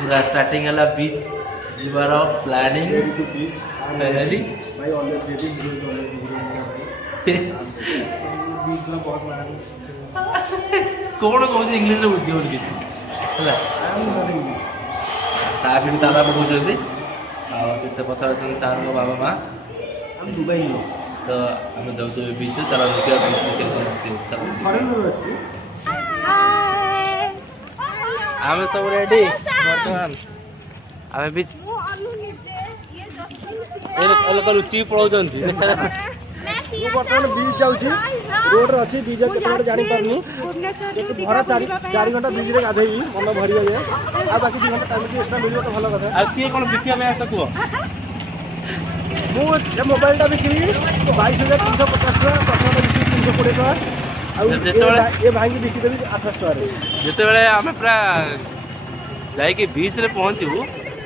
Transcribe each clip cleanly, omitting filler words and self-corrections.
पूरा स्टार्टिंग है बीच जीवार planning finally भाई ऑलरेडी कौन कौन इंग्लिश में बुझे किसी है सार भी दादा पढ़ाऊँ से पचार सार को बाबा माँ दुबई तो आम जाऊँ बीच चला आम सब रेडी बर्तमान आम बीच लुचि पढ़ाऊँ बर्तमान बीच जाऊँगी रोड अच्छी बीच के जानी पारनी भर 4 घंटा बीच में गाधेबी मन भरी जाए आ बाकी 2 घंटा टाइम एक्सट्रा मिल तो भल कथा किए कौन बिकिया में आस कह मुझे मोबाइलटा बिक्री 22,350 टका प्रथम बिक्री 320 टका ये भाई की बिकी देवी 28 टका जिते आम पूरा जाकि बीच रे पहुँचू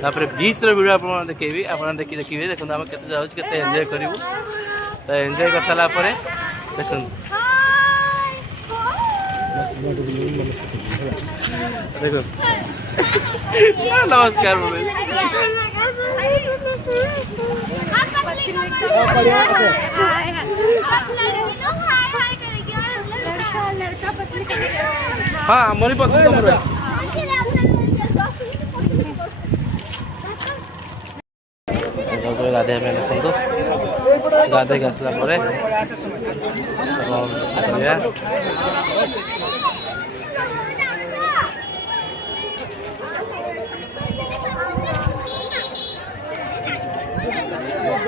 तापर बीच वीडियो आप देखेबी आप देखिए देखो आम के जाऊँ के एंजॉय करूँ तो एंजॉय कर सारा पर देखो देखो नमस्कार हाँ हमारी पत्नी गाधे में देखो गाधे के आसला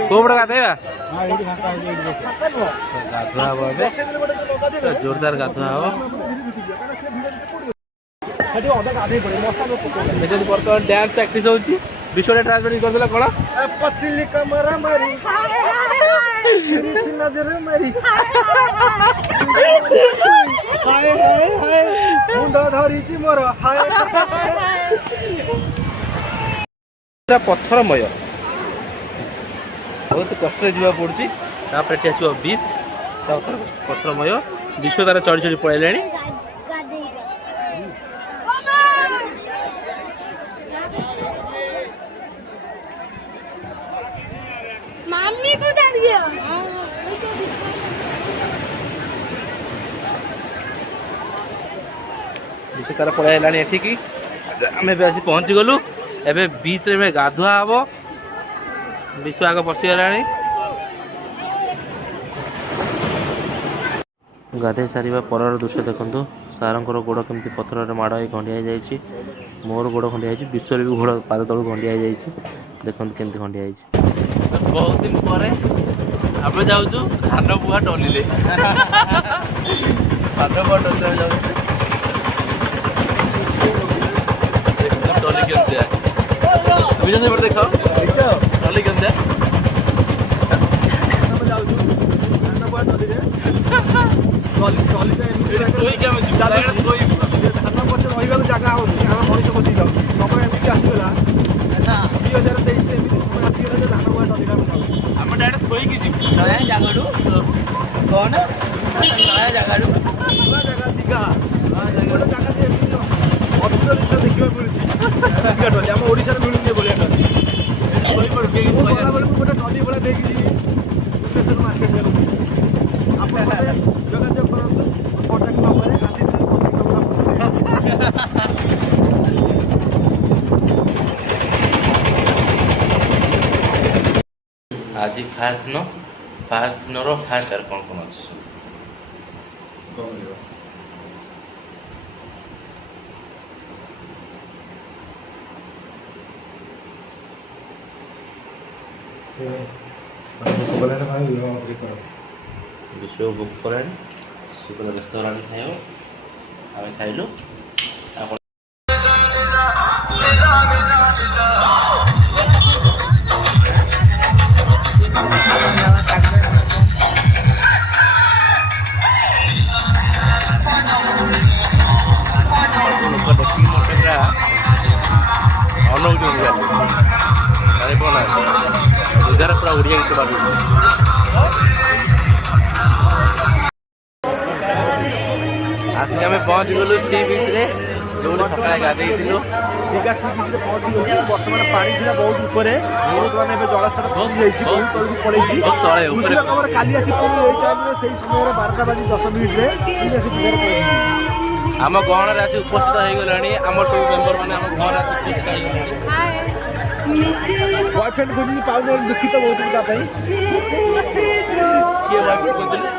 कोबड़ा गाधेगा गाधुआ हम जोरदार गाधुआ हम बर्तमान डांस प्रैक्टिस होची विश्व ट्रांसलेट करदेला कौन पतली कमरा मारी नजर मारी हाय हाय हाय मुंड धरी मोर हाय पत्थरमय बहुत कष्ट जा पड़ी आसो बीच पत्थरमय विश्व तार चढ़ी चढ़ी पड़े तार पड़े एठिकी आम आसी पहुँची गलु एबे बीच रे गाधुआ हम विश्व आग पशिगला गाधे सारा पर दृश्य देखु सार गोड़ केमती पथर माड़ हो खंडिया जाइए मोर गोड़ खंडिया विश्व भी गोड़ पाद तलू खंडिया जाइए देखते केमती खंडिया बहुत दिन पर आम जाऊँ धानबुआ टली धानबुआ टली जाऊँ टली केमती बुझे से देख टली केमती जगह हो मनीष बस जाऊ समय एमती आसगला 2023 समय आसगला धान बुआ टली आम डायरेक्ट सोईकी जी नया जगह कौन नया जगह नया जगह दीघा जगह अद्भुत जिन देखा मिलूँ आम ओडिशा मिलूनी बोलिया गोटे टली भाया देखिए भुवनेश्वर मार्केट आप जोगाजोग करूँ कॉन्टाक्ट नंबर आशीष आज फास्ट दिन फास्ट आर कौन कौन अच्छे विश्व बुक करा सुपर रेस्टोरेंट खाइब आम खाइलु पूरा उड़िया गीत बाजू आसिक आम पहुँच गलु सी बीच रे ଯୋଉଠି ସକାଳେ ଗାଧେଇଥିଲୁ ଦୀଘା ସି ବିଚ୍ରେ ପହଞ୍ଚିଗଲୁ। ବର୍ତ୍ତମାନ ପାଣି ଥିଲା ବହୁତ ଉପରେ, ବର୍ତ୍ତମାନ ଏବେ ଜଳସ୍ତର କମିଯାଇଛି, ବହୁତ ତଳକୁ ପଳେଇଛି। ତଳେ ଉପରେ ଖବର କାଲି ଆସି ପୁଣି ଏଇ ଟାଇମ୍ରେ ସେଇ ସମୟରେ 12:10 ପୁଣି ଆସି ଦୀଘାରେ ପହଞ୍ଚିଛି। ଆମ ଗହଣରେ ଆସି ଉପସ୍ଥିତ ହେଇଗଲାଣି। ଆମର ସବୁ ମେମ୍ବର ମାନେ ଆମ ଗହଣରେ ଆସି ଉପସ୍ଥିତ ହେଇଗଲାଣି। ବୟଫ୍ରେଣ୍ଡ ଖୋଜିକି ପାଉନି, ଦୁଃଖିତ ବହୁତ ତା ପାଇଁ। କିଏ ବୟଫ୍ରେଣ୍ଡ ଖୋଜୁଛନ୍ତି?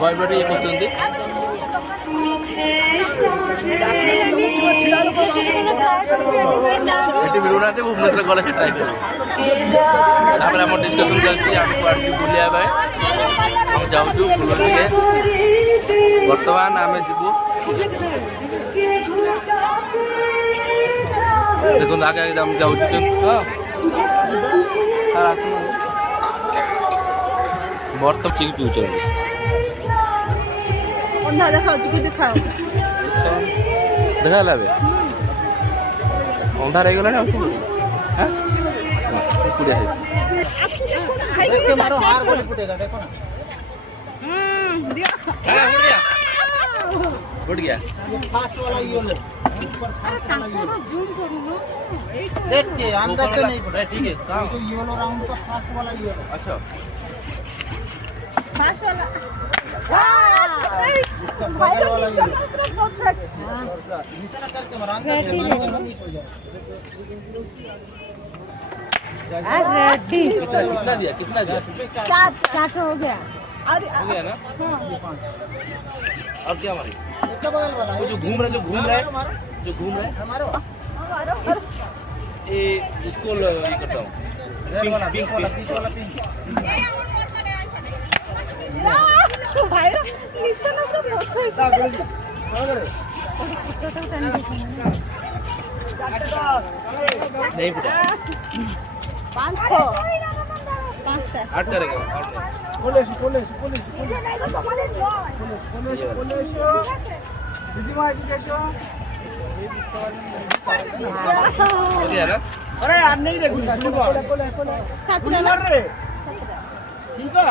ବୟଫ୍ରେଣ୍ଡ ଇଏ ଖୋଜୁଛନ୍ତି। ଏଠି ମିଳୁନାହାନ୍ତି, ଭୁବନେଶ୍ୱର ଗଲେ ସେ ଟ୍ରାଏ କରିବୁ। ତାପରେ ଆମର ଡିସ୍କସନ୍ ଚାଲିଛି ଆମେ କୁଆଡ଼େ ଯିବୁ ବୁଲିବା ପାଇଁ। ଆମେ ଯାଉଛୁ ଫୁଲ ଟିକେ। ବର୍ତ୍ତମାନ ଆମେ ଯିବୁ, ଦେଖନ୍ତୁ ଆଗେ ଆଗେ ଆମେ ଯାଉଛୁ। ବର୍ତ୍ତମାନ ଚିକି ପିଉଛନ୍ତି। ଦେଖା ହେଲା ଏବେ ଅନ୍ଧାର ହେଇଗଲାଣି। ଆଉ କୁଡ଼ିଆ उठ गया। देख के अंदर से नहीं पड़ा। ठीक है, तो येलो राउंड का फास्ट वाला ये है। अच्छा फास्ट वाला इसका बगल वाला ये निशाना करके मारा अंदर से नहीं हो जाए। कितना दिया? 7 हो गया। हो गया ना? अब क्या मारे? इसका बगल वाला वो जो घूम रहा है, जो घूम रहा है, हमारा ये इसको ये करता हूँ। रेड वाला पिंक वाला पिंक वाला पिंक। भाई निशाना तो नहीं फुटा। 5 आठ करेगा। पुलिस हो गया ना? अरे यार नहीं रे ठीक है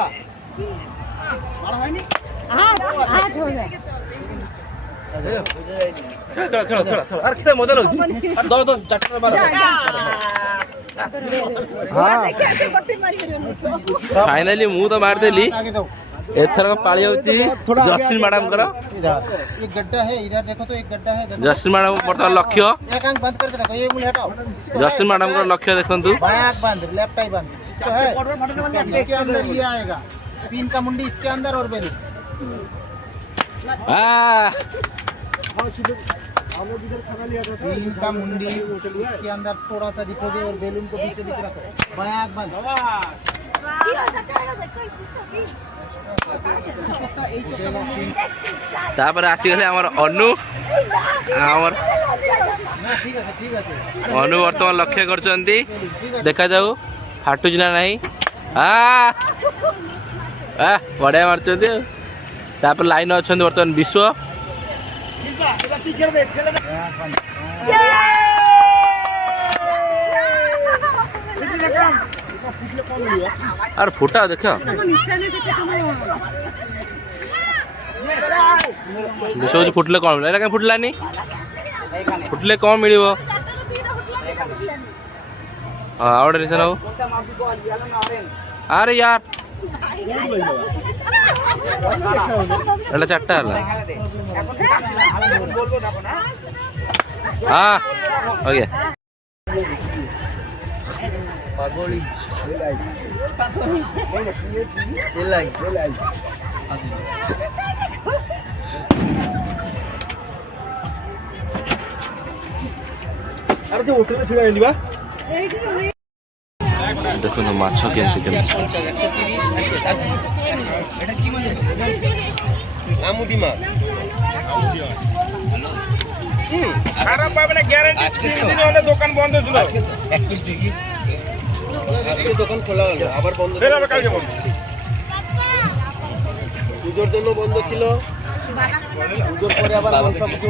बड़ा है नहीं। 8 हो गया। खेल अरे कितना मजा लगे। अरे दो चार बार फाइनाली मु तो मारदेली। एथर पाली होची जस्टिन मैडम करो। एक गड्ढा है इधर देखो तो एक गड्ढा है। जस्टिन मैडम वर्तमान लक्ष्य एक आंख बंद करके देखो ये उंगली हटाओ। जस्टिन मैडम का लक्ष्य देखंतु। बायां आंख बंद लेफ्ट आई बंद। इसको है इसके अंदर ये आएगा। पिन का मुंडी इसके अंदर और बेली। हमने जिधर खाना लिया था पिन का मुंडी इसके अंदर थोड़ा सा दिखोगे और बैलून को बीच बीच रखो। बायां आंख बंद। तापर आसीगले हमर अनु हमर ठीक है अनु वर्तमान लक्ष्य करचंती। देखा जाऊ फाटुज ना नहीं। बढ़िया मारचंती। तापर लाइन अछंती वर्तमान विश्व। अरे फुटा देखा विश्व फुटले कौन मिले क्या फुटलानी फुटले कौन मिल आउट निशान हो। अरे यार एटा चारटा हला। हाँ हो गया। अरे जो होटल में छिड़ा एंडी बा देखो तो माछ केमती केमती आमुदिमा খারাপ পাবে না গ্যারান্টি 3 দিন হলে দোকান বন্ধ ছিল। 21 ডিগ্রি আজকে দোকান খোলা হলো আবার বন্ধ ফের আবার কালকে বন্ধ। পুজোর জন্য বন্ধ ছিল। পুজোর পরে আবার বন্ধ সবকিছু।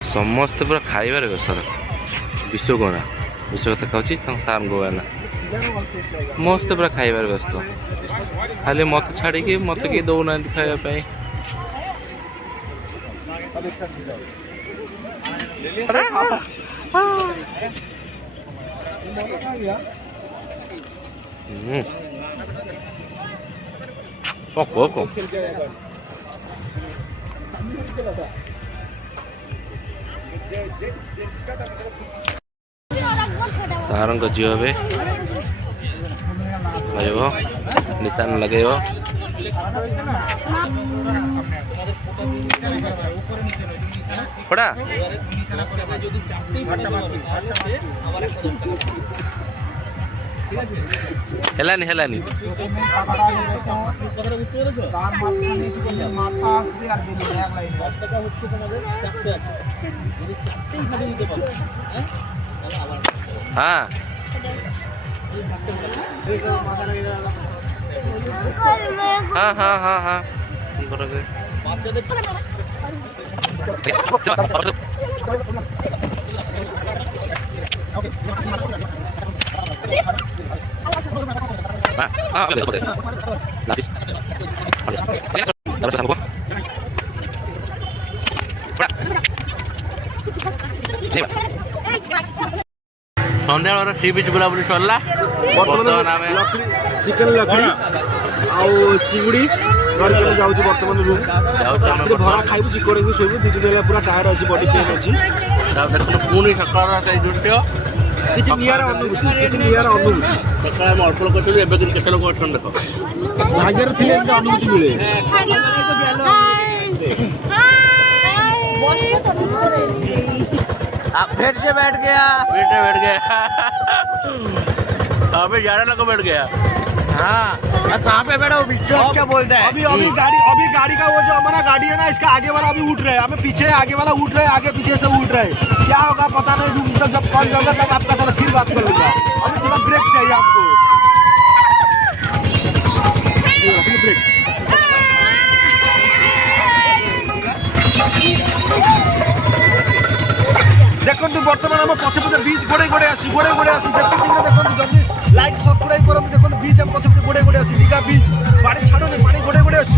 समस्त पूरा खाइबार व्यवस्था विश्व कोना विश्व कथा खाऊँ सार गोवाना मस्त पूरा खाइबार व्यस्त खाली मत छाड़ी मत किए दौना खाया पको सारंग झील हे निशान लगे पड़ा हेलानी हेलानी हाँ हाँ हाँ हाँ हाँ सन्ध्या सी बीच बुलाबुली सरला चिकन लकड़ी आउ चिंगुड़ी धरिक जाऊँ बर्तमान रूम रात भरा खाइबू चिकन शोबू 2 दिन पूरा टायर्ड अच्छी बॉडी पेन अच्छी पुणी सकाल दृश्य किसी नियारा अनुभूति सकाल अल्प लोक अच्छे एवं केते लोक अच्छा देख भाग्य अनुभूति मिले फिर से बैठ गया अभी 11 लोग बैठ गया। हाँ कहाँ पे बैठा वो विश्वास क्या बोलता है? अभी गाड़ी का वो जो हमारा गाड़ी है ना इसका आगे वाला अभी उठ रहा है हमें पीछे आगे वाला उठ रहा है आगे पीछे से उठ रहा है क्या होगा पता नहीं रूम तक जब कॉल होगा तब आपका साथ फिर बात करूंगा अभी थोड़ा ब्रेक चाहिए आपको ब्रेक देखो बर्तमान आम पचे पचे बीच गोड़े आसी देखुची देखो जल्दी लाइक सब्सक्राइब करूँ देखो बीच आम पचे पचे गोड़े आसी दीघा बीच पानी छाड़ुनी पानी गोड़े आसी